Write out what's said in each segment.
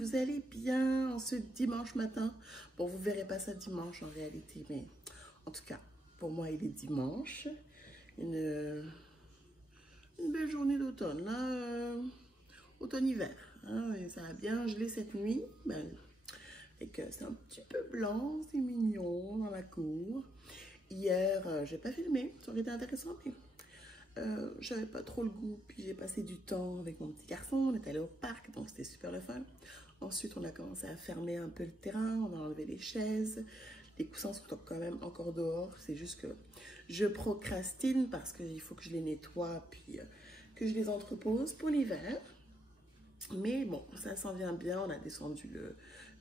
vous allez bien en ce dimanche matin. Bon, vous verrez pas ça dimanche en réalité, mais en tout cas, pour moi, il est dimanche. Une belle journée d'automne, là, automne-hiver. Hein, et ça a bien gelé cette nuit. Ben, et que c'est un petit peu blanc, c'est mignon dans la cour. Hier, j'ai pas filmé, ça aurait été intéressant, mais j'avais pas trop le goût. Puis j'ai passé du temps avec mon petit garçon, on est allé au parc, donc c'était super le fun. Ensuite, on a commencé à fermer un peu le terrain, on a enlevé les chaises. Les coussins sont quand même encore dehors, c'est juste que je procrastine parce qu'il faut que je les nettoie, puis que je les entrepose pour l'hiver. Mais bon, ça s'en vient bien, on a descendu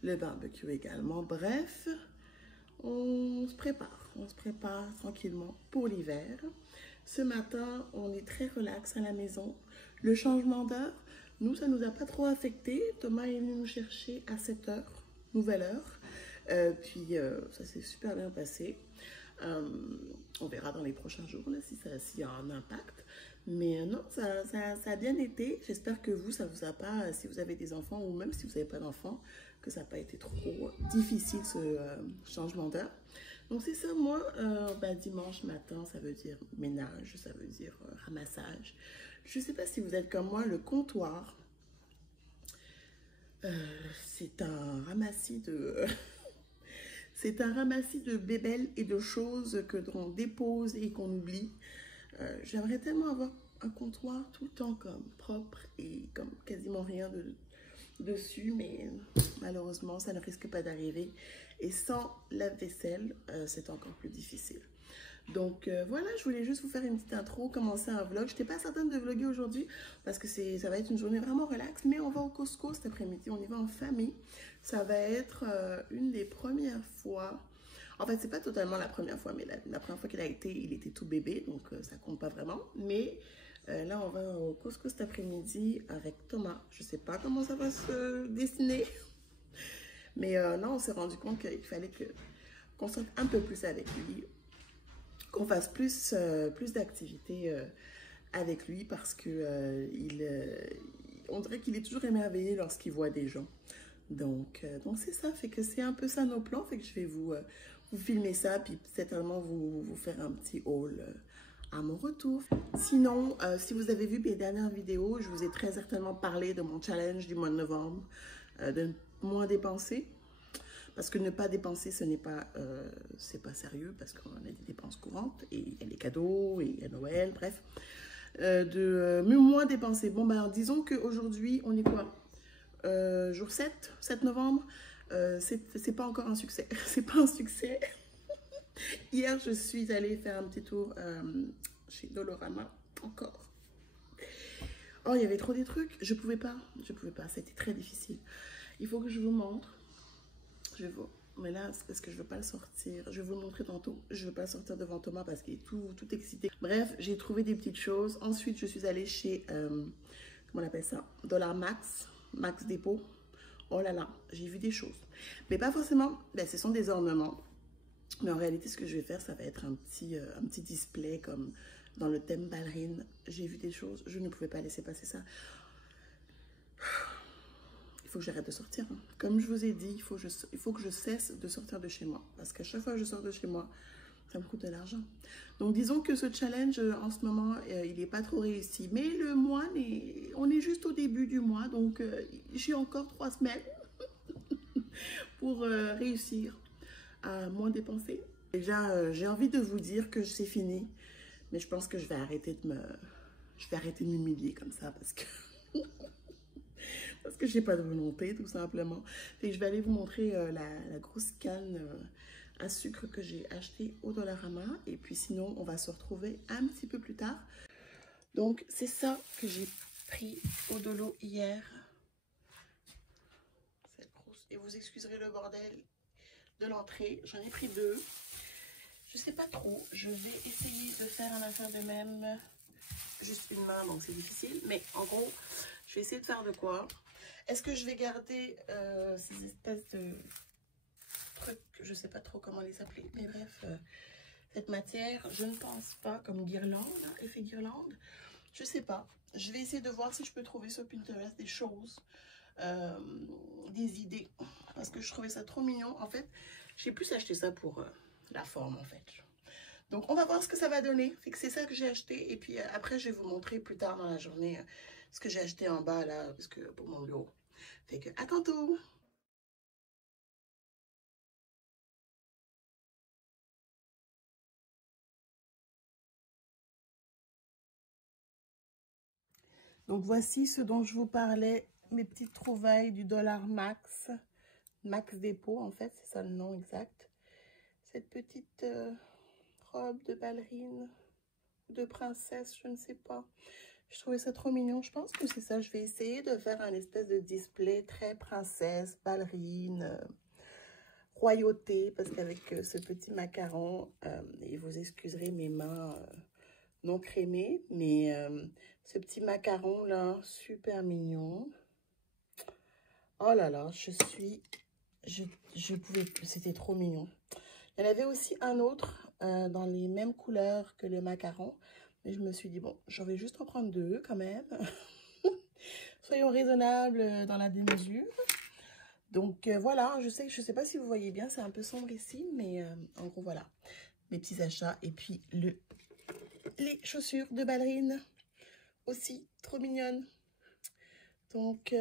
le barbecue également. Bref, on se prépare tranquillement pour l'hiver. Ce matin, on est très relax à la maison. Le changement d'heure, nous, ça ne nous a pas trop affecté. Thomas est venu nous chercher à 7 h, nouvelle heure. Puis ça s'est super bien passé. On verra dans les prochains jours là, s'il y a un impact. Mais non, ça a bien été. J'espère que vous, ça vous a pas, si vous avez des enfants ou même si vous n'avez pas d'enfants, que ça n'a pas été trop difficile ce changement d'heure. Donc c'est ça, moi, dimanche matin, ça veut dire ménage, ça veut dire ramassage. Je ne sais pas si vous êtes comme moi, le comptoir, c'est un ramassis de... c'est un ramassis de bébelles et de choses que l'on dépose et qu'on oublie. J'aimerais tellement avoir un comptoir tout le temps comme propre et comme quasiment rien dessus, mais malheureusement, ça ne risque pas d'arriver. Et sans lave-vaisselle, c'est encore plus difficile. Donc voilà, je voulais juste vous faire une petite intro, commencer un vlog. Je n'étais pas certaine de vlogger aujourd'hui parce que ça va être une journée vraiment relax, mais on va au Costco cet après-midi, on y va en famille. Ça va être une des premières fois. En fait, c'est pas totalement la première fois, mais la première fois qu'il a été, il était tout bébé, donc ça compte pas vraiment. Mais là, on va au Costco cet après-midi avec Thomas. Je sais pas comment ça va se dessiner. Mais là, on s'est rendu compte qu'il fallait qu'on sorte un peu plus avec lui, qu'on fasse plus d'activités avec lui parce que on dirait qu'il est toujours émerveillé lorsqu'il voit des gens. Donc c'est ça, fait que c'est un peu ça nos plans, fait que je vais vous filmer ça, puis certainement vous faire un petit haul à mon retour. Sinon, si vous avez vu mes dernières vidéos, je vous ai très certainement parlé de mon challenge du mois de novembre, de moins dépenser. Parce que ne pas dépenser, ce n'est pas, c'est pas sérieux, parce qu'on a des dépenses courantes, et il y a les cadeaux, et il y a Noël, bref. Moins dépenser. Bon, ben, disons qu'aujourd'hui, on est quoi? Jour 7 novembre, c'est pas encore un succès. C'est pas un succès. Hier, je suis allée faire un petit tour chez Dolorama, encore. Oh, il y avait trop des trucs, je pouvais pas, c'était très difficile. Il faut que je vous montre. Mais là, c'est parce que je veux pas le sortir. Je vais vous le montrer tantôt. Je veux pas le sortir devant Thomas parce qu'il est tout excité. Bref, j'ai trouvé des petites choses. Ensuite, je suis allée chez, comment on appelle ça? Dollar Max Dépôt. Oh là là, j'ai vu des choses. Mais pas forcément, ben, ce sont des ornements. Mais en réalité, ce que je vais faire, ça va être un petit display comme dans le thème ballerine. J'ai vu des choses, je ne pouvais pas laisser passer ça. Il faut que j'arrête de sortir. Hein. Comme je vous ai dit, il faut que je cesse de sortir de chez moi. Parce qu'à chaque fois que je sors de chez moi, ça me coûte de l'argent. Donc disons que ce challenge, en ce moment, il n'est pas trop réussi. Mais le mois, on est juste au début du mois. Donc j'ai encore 3 semaines pour réussir à moins dépenser. Déjà, j'ai envie de vous dire que c'est fini. Mais je pense que je vais arrêter de m'humilier comme ça parce que... parce que j'ai pas de volonté, tout simplement. Et je vais aller vous montrer la grosse canne à sucre que j'ai acheté au Dollarama. Et puis sinon, on va se retrouver un petit peu plus tard. Donc, c'est ça que j'ai pris au Dolo hier. Cette grosse. Et vous excuserez le bordel de l'entrée. J'en ai pris 2. Je sais pas trop. Je vais essayer de faire un affaire de même. Juste une main, donc c'est difficile. Mais en gros, je vais essayer de faire de quoi. Est-ce que je vais garder ces espèces de trucs, je sais pas trop comment les appeler, mais bref, cette matière, je ne pense pas, comme guirlande, hein, effet guirlande, je sais pas. Je vais essayer de voir si je peux trouver sur Pinterest des choses des idées. Parce que je trouvais ça trop mignon. En fait, j'ai plus acheté ça pour la forme, en fait. Donc, on va voir ce que ça va donner. C'est ça que j'ai acheté. Et puis, après, je vais vous montrer plus tard dans la journée ce que j'ai acheté en bas, là, parce que pour mon bureau. Fait que, à tantôt! Donc, voici ce dont je vous parlais, mes petites trouvailles du dollar max. Max Dépôt, en fait, c'est ça le nom exact. Cette petite robe de ballerine, de princesse, je ne sais pas. Je trouvais ça trop mignon. Je pense que c'est ça. Je vais essayer de faire un espèce de display très princesse, ballerine, royauté. Parce qu'avec ce petit macaron, et vous excuserez mes mains non crémées, mais ce petit macaron là, super mignon. Oh là là, je pouvais plus, c'était trop mignon. Il y en avait aussi un autre dans les mêmes couleurs que le macaron. Mais je me suis dit, bon, j'en vais juste en prendre deux quand même. Soyons raisonnables dans la démesure. Donc voilà, je sais pas si vous voyez bien, c'est un peu sombre ici. Mais en gros, voilà, mes petits achats. Et puis les chaussures de ballerine aussi, trop mignonnes. Donc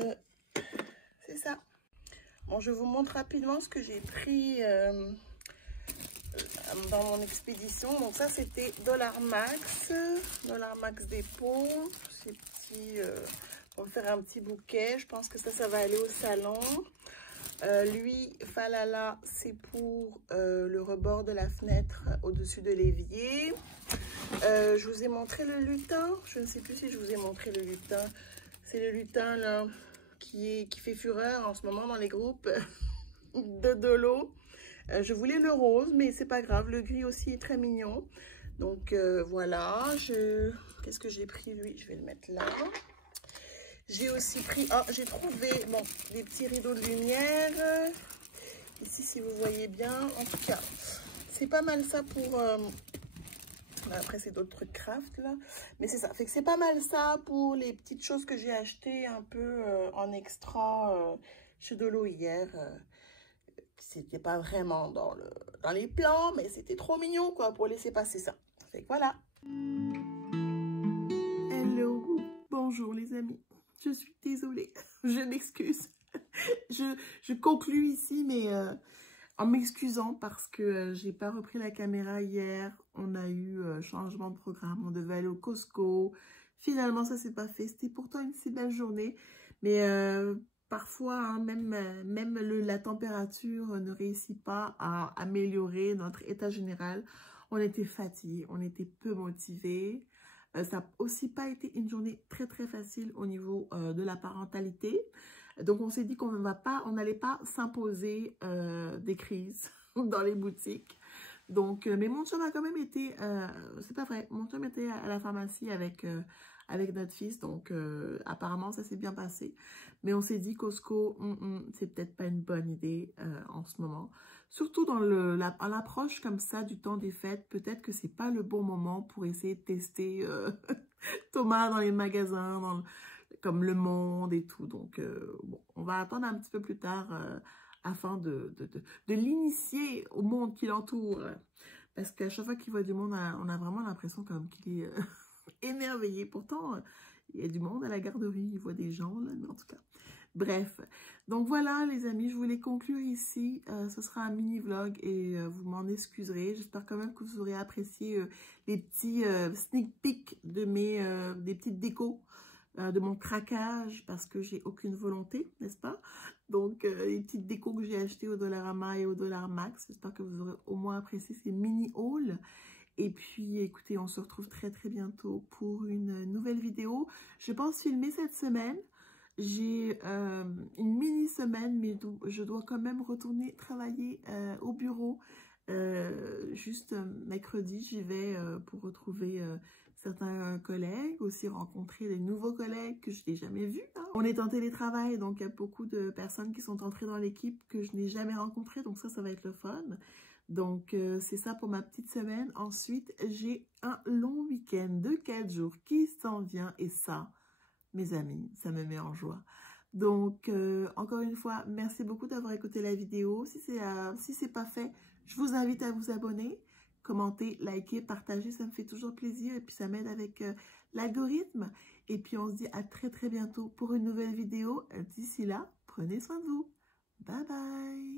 c'est ça. Bon, je vous montre rapidement ce que j'ai pris dans mon expédition. Donc ça, c'était Dollar Max Dépôt. Ces petits, on va faire un petit bouquet. Je pense que ça va aller au salon. Lui, Falala, c'est pour le rebord de la fenêtre au-dessus de l'évier. Je vous ai montré le lutin. Je ne sais plus si je vous ai montré le lutin. C'est le lutin là qui fait fureur en ce moment dans les groupes de Dolo. Je voulais le rose, mais c'est pas grave. Le gris aussi est très mignon. Donc voilà. Qu'est-ce que j'ai pris lui? Je vais le mettre là. J'ai aussi pris, j'ai trouvé, bon, des petits rideaux de lumière. Ici, si vous voyez bien, en tout cas, c'est pas mal ça pour, après c'est d'autres trucs craft là. Mais c'est ça, fait que c'est pas mal ça pour les petites choses que j'ai achetées un peu en extra chez Dolo hier. C'était pas vraiment dans les plans, mais c'était trop mignon quoi pour laisser passer ça. Fait que voilà. Hello, bonjour les amis. Je suis désolée, je m'excuse. Je conclue ici, mais en m'excusant parce que j'ai pas repris la caméra hier. On a eu changement de programme, on devait aller au Costco. Finalement, ça s'est pas fait. C'était pourtant une si belle journée, mais parfois, hein, même la température ne réussit pas à améliorer notre état général. On était fatigués, on était peu motivés. Ça n'a aussi pas été une journée très très facile au niveau de la parentalité. Donc on s'est dit qu'on n'allait pas s'imposer des crises dans les boutiques. Donc, mais mon chum a quand même été, c'est pas vrai, mon chum était à la pharmacie avec notre fils. Donc apparemment ça s'est bien passé. Mais on s'est dit Costco, c'est peut-être pas une bonne idée en ce moment. Surtout dans l'approche comme ça du temps des fêtes, peut-être que c'est pas le bon moment pour essayer de tester Thomas dans les magasins, comme Le Monde et tout. Donc, bon, on va attendre un petit peu plus tard afin de l'initier au monde qui l'entoure. Parce qu'à chaque fois qu'il voit du monde, on a vraiment l'impression comme qu'il est émerveillé. Pourtant, il y a du monde à la garderie, il voit des gens, là, mais en tout cas. Bref, donc voilà les amis, je voulais conclure ici. Ce sera un mini vlog et vous m'en excuserez. J'espère quand même que vous aurez apprécié les petits sneak peeks de des petites décos de mon craquage parce que j'ai aucune volonté, n'est-ce pas? Donc les petites décos que j'ai achetées au Dollarama et au Dollar Max. J'espère que vous aurez au moins apprécié ces mini hauls. Et puis, écoutez, on se retrouve très très bientôt pour une nouvelle vidéo. Je pense filmer cette semaine. J'ai une mini semaine, mais je dois quand même retourner travailler au bureau. Juste mercredi, j'y vais pour retrouver certains collègues, aussi rencontrer des nouveaux collègues que je n'ai jamais vus. Hein. On est en télétravail, donc il y a beaucoup de personnes qui sont entrées dans l'équipe que je n'ai jamais rencontrées, donc ça va être le fun. Donc, c'est ça pour ma petite semaine. Ensuite, j'ai un long week-end de 4 jours qui s'en vient et ça, mes amis, ça me met en joie. Donc, encore une fois, merci beaucoup d'avoir écouté la vidéo. Si c'est pas fait, je vous invite à vous abonner, commenter, liker, partager. Ça me fait toujours plaisir et puis ça m'aide avec l'algorithme. Et puis, on se dit à très, très bientôt pour une nouvelle vidéo. D'ici là, prenez soin de vous. Bye bye.